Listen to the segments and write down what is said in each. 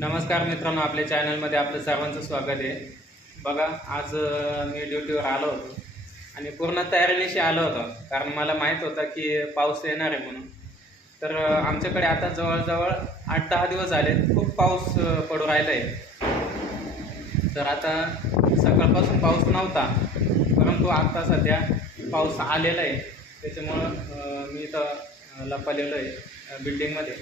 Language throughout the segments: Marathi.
नमस्कार मित्रांनो आपल्या चॅनलमध्ये आपलं सर्वांचं स्वागत आहे. बघा आज मी ड्युटीवर आलो होतो आणि पूर्ण तयारीनिशी आलो होतो. कारण मला माहीत होतं की पाऊस येणार आहे म्हणून. तर आमच्याकडे आता जवळजवळ आठ दहा दिवस झाले खूप पाऊस पडू राहिला आहे तर आता सकाळपासून पाऊस नव्हता परंतु आत्ता सध्या पाऊस आलेला आहे. त्याच्यामुळं मी इथं अं, लपलेलो आहे बिल्डिंगमध्ये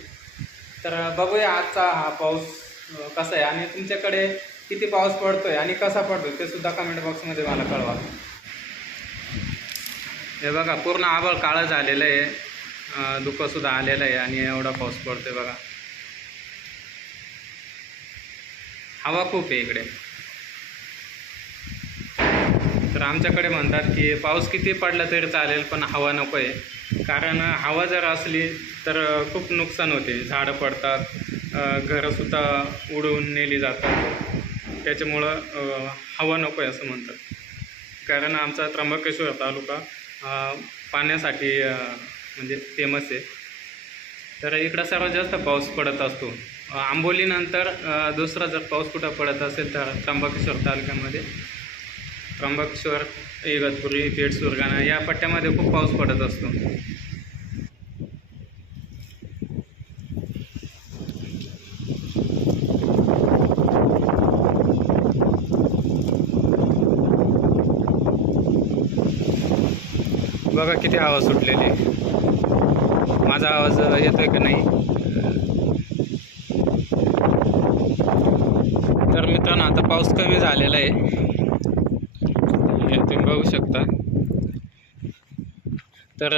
तर बघूया आजचा हा पाऊस कसं आहे? आणि तुमच्याकडे किती पाऊस पडतोय आणि कसा पडतोय? ते सुद्धा कमेंट बॉक्समध्ये मला कळवा. हे बघा पूर्ण आभाळ काळं झालेलं आहे. अं, धुकंसुद्धा आलेलं आहे आणि एवढा पाऊस पडतोय बघा. हवा खूप आहे इकडे. तर आमच्याकडे म्हणतात की पाऊस किती पडला तरी चालेल पण हवा नको आहे कारण हवा जर असली तर खूप नुकसान होते. झाडं पडतात घरंसुद्धा उडवून नेली जातात. त्याच्यामुळं हवा नको आहे असं म्हणतात. कारण आमचा त्र्यंबकेश्वर तालुका पाण्यासाठी म्हणजे फेमस आहे. तर इकडं सर्वात जास्त पाऊस पडत असतो. आंबोलीनंतर दुसरा जर पाऊस कुठं पडत असेल तर त्र्यंबकेश्वर तालुक्यामध्ये. त्र्यंबकेश्वर इगतपुरी पेठ सुरगाणा या पट्ट्यामध्ये खूप पाऊस पडत असतो. बघा किती आवाज सुटलेली. आहे. माझा आवाज येतोय का नाही? तर मित्रांनो आता पाऊस कमी झालेला आहे. तुम्ही बघू शकता. तर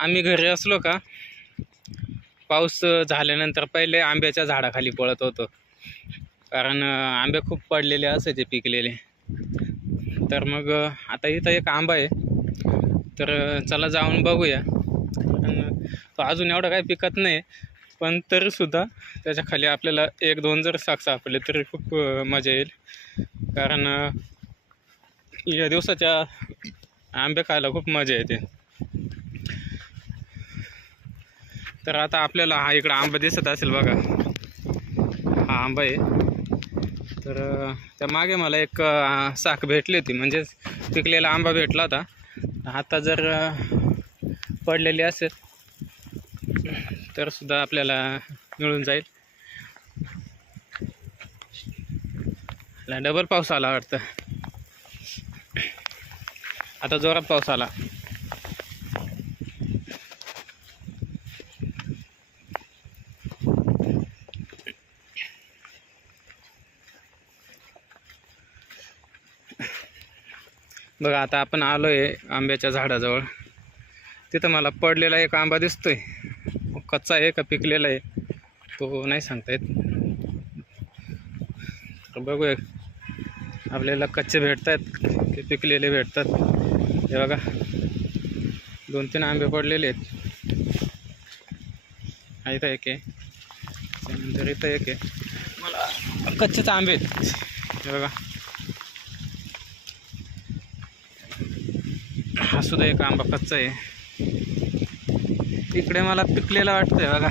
आम्ही घरी असलो का पाऊस झाल्यानंतर पहिले आंब्याच्या झाडाखाली पळत होतो. कारण आंबे खूप पडलेले असायचे पिकलेले. तर मग आता इथं एक आंबा आहे. तर चला जाऊन बघूया. तो अजून एवढा काही पिकत नाही. पण तरीसुद्धा त्याच्याखाली आपल्याला एक दोन जर साग सापडले तरी खूप मजा येईल. कारण या दिवसाच्या आंबे खायला खूप मजा येते. तर आता आपल्याला हा इकडं आंबा दिसत असेल बघा. हा आंबा आहे. तर त्या मागे मला एक साख भेटली होती. म्हणजेच पिकलेला आंबा भेटला होता. आता जर पडलेली असेल तर सुद्धा आपल्याला मिळून जाईल. डबल पाऊस आला वाटतं. आता जोरात पाऊस आला. बघा आता आपण आलो आहे आंब्याच्या झाडाजवळ. तिथं मला पडलेला एक आंबा दिसतोय. कच्चा आहे का पिकलेला आहे तो नाही सांगता येत. तर बघूया. आपल्याला कच्चे भेटत आहेत की पिकलेले भेटतात. हे बघा दोन तीन आंबे पडलेले आहेत. हा इथं एक आहे. त्यानंतर इथं एक आहे. मला कच्चेच आंबे आहेत. हे बघा. हा सुद्धा एक आंबा कच्चा आहे. इकडे मला पिकलेला वाटतंय बघा.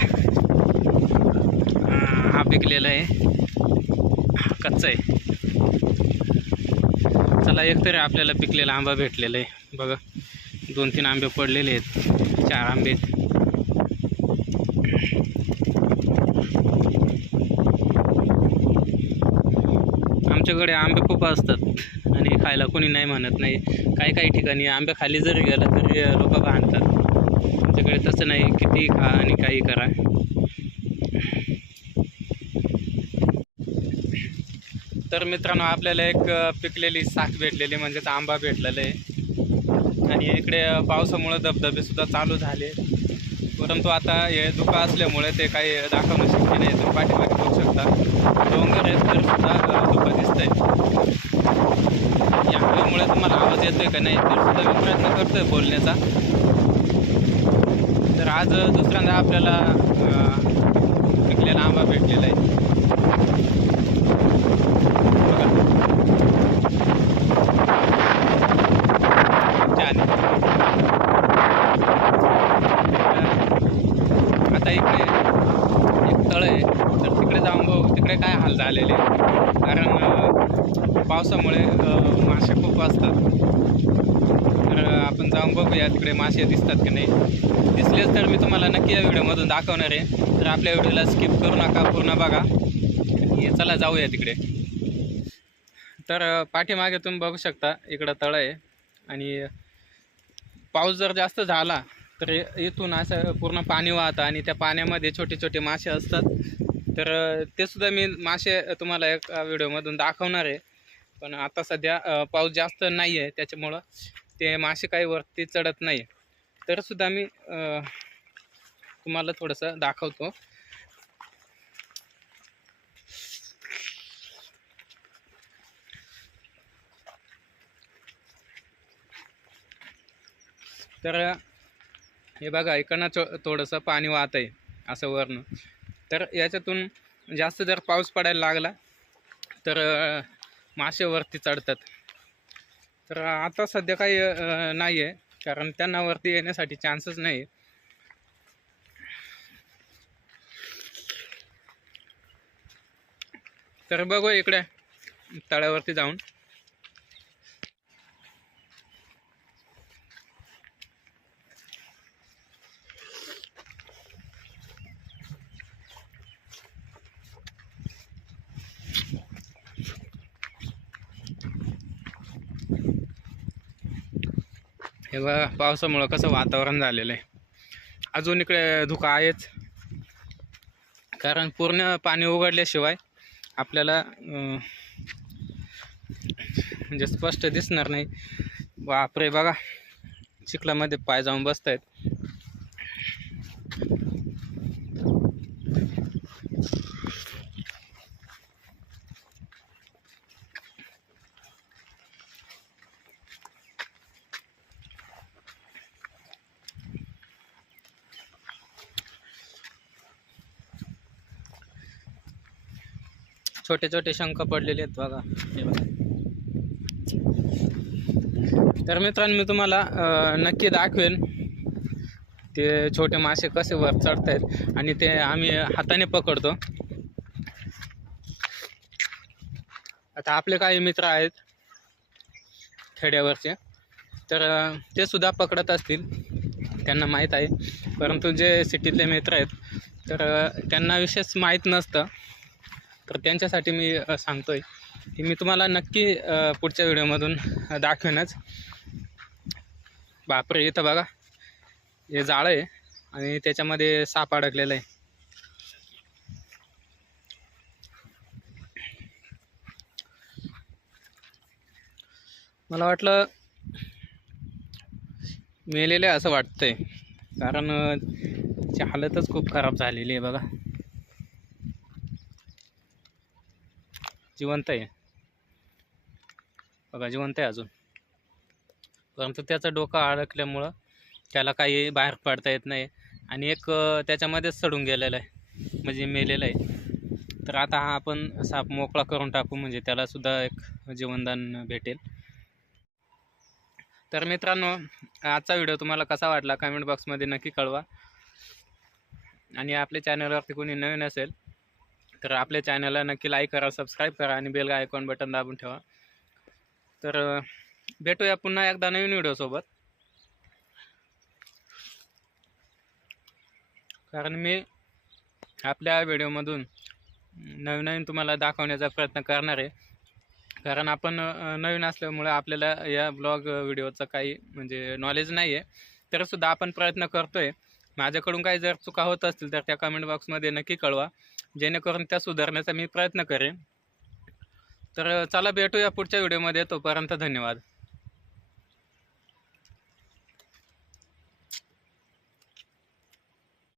हा पिकलेला आहे. हा कच्चा आहे. चला एकतरी आपल्याला पिकलेला आंबा भेटलेला आहे. बघा दोन तीन आंबे पडलेले आहेत. चार आंबे आमच्याकडे आंबे खूप असतात. आणि खायला कोणी नाही म्हणत नाही. काही काही ठिकाणी आंब्या खाली जरी गेलं तरी लोक बांधतात तुमच्याकडे तसं नाही. किती खा आणि काही करा. तर मित्रांनो आपल्याला एक पिकलेली साख भेटलेली म्हणजेच आंबा भेटलेला आहे. आणि इकडे पावसामुळे धबधबेसुद्धा चालू झाले. परंतु आता हे धुकं असल्यामुळे ते काही दाखवणं शक्य नाही. तुम्ही पाठीमागे बघू शकता. डोंगर आहेत तर सुद्धा अ, दिसत दिसतंय. या हवेमुळे तुम्हाला आवाज येतोय का नाही तर सुद्धा मी प्रयत्न करतोय बोलण्याचा. तर आज दुसऱ्यांदा आपल्याला अ, पिकलेला आंबा भेटलेला आहे बघा छान आता इकडे एक तळ आहे तर तिकडे इकडे काय हाल झालेले कारण पावसामुळे मासे खूप असतात तर आपण जाऊन बघूया तिकडे मासे दिसतात की नाही. दिसलेच तर मी तुम्हाला नक्की या व्हिडिओमधून दाखवणार आहे. तर आपल्या व्हिडिओला स्किप करू नका पूर्ण बघा. हे चला जाऊया तिकडे. तर पाठीमागे तुम्ही बघू शकता इकडं तळं आहे. आणि पाऊस जर जास्त झाला तर इथून असं पूर्ण पाणी वाहतं आणि त्या पाण्यामध्ये छोटे छोटे मासे असतात. तर ते सुद्धा मी मासे तुम्हाला एक व्हिडिओमधून दाखवणार आहे. पण आता सध्या पाऊस जास्त नाही आहे त्याच्यामुळं ते मासे काही वरती चढत नाही तर सुद्धा मी तुम्हाला थोडंसं दाखवतो. तर हे बघा इकडनं थोडंसं पाणी वाहत आहे असं वरनं. तर याच्यातून जास्त जर पाऊस पडायला लागला तर मासेवरती मासे वरती चढतात. तर आता सध्या काही नाही आहे कारण त्यांना वरती येण्यासाठी चान्सच नाही आहे तर बघू इकडे तळ्यावरती जाऊन. हे बघा पावसामुळं कसं वातावरण झालेलं आहे. अजून इकडे धुका आहेच. कारण पूर्ण पाणी उघडल्याशिवाय आपल्याला म्हणजे स्पष्ट दिसणार नाही. बापरे बघा. चिखलामध्ये पाय जाऊन बसत आहेत छोटे छोटे शंख पडलेले आहेत बघा. हे बघा. तर मित्रांनो मी तुम्हाला नक्की दाखवेन ते छोटे मासे कसे वर चढत आहेत आणि ते आम्ही हाताने पकडतो. आता आपले काही मित्र आहेत खेड्यावरचे तर ते सुद्धा पकडत असतील. त्यांना माहीत आहे. परंतु जे सिटीतले मित्र आहेत तर त्यांना विशेष माहीत नसतं. तर त्यांच्यासाठी मी सांगतो आहे की मी तुम्हाला नक्की पुढच्या व्हिडिओमधून दाखवेनच. बापरे इथं बघा. हे जाळं आहे आणि त्याच्यामध्ये साप अडकलेलं आहे. मला वाटलं मेलेलं आहे असं वाटतंय. कारण त्याची हालतच खूप खराब झालेली आहे बघा. जिवंत आहे. बघा जिवंत आहे अजून. परंतु त्याचं डोकं अडकल्यामुळं त्याला काही बाहेर पडता येत नाही आणि एक त्याच्यामध्येच सडून गेलेलं आहे. म्हणजे मेलेलं आहे. तर आता हा आपण साप मोकळा करून टाकू म्हणजे त्यालासुद्धा एक जीवनदान भेटेल. तर मित्रांनो आजचा व्हिडिओ तुम्हाला कसा वाटला? कमेंट बॉक्समध्ये नक्की कळवा. आणि आपल्या चॅनलवरती कोणी नवीन असेल तर आपल्या चॅनलला नक्की लाईक करा सबस्क्राईब करा आणि बेल आयकॉन बटन दाबून ठेवा. तर भेटूया पुन्हा एकदा नवीन व्हिडिओसोबत कारण मी आपल्या व्हिडिओमधून नवीन नवीन तुम्हाला दाखवण्याचा प्रयत्न करणार आहे. कारण आपण नवीन असल्यामुळे आपल्याला या ब्लॉग व्हिडिओचं काही म्हणजे नॉलेज नाही आहे तरीसुद्धा आपण प्रयत्न करतो आहे माझ्याकडून काही जर चुका होत असतील तर त्या कमेंट बॉक्समध्ये नक्की कळवा. जेणेकरून त्या सुधारण्याचा मी प्रयत्न करेन. तर चला भेटूया पुढच्या व्हिडिओमध्ये. तोपर्यंत धन्यवाद.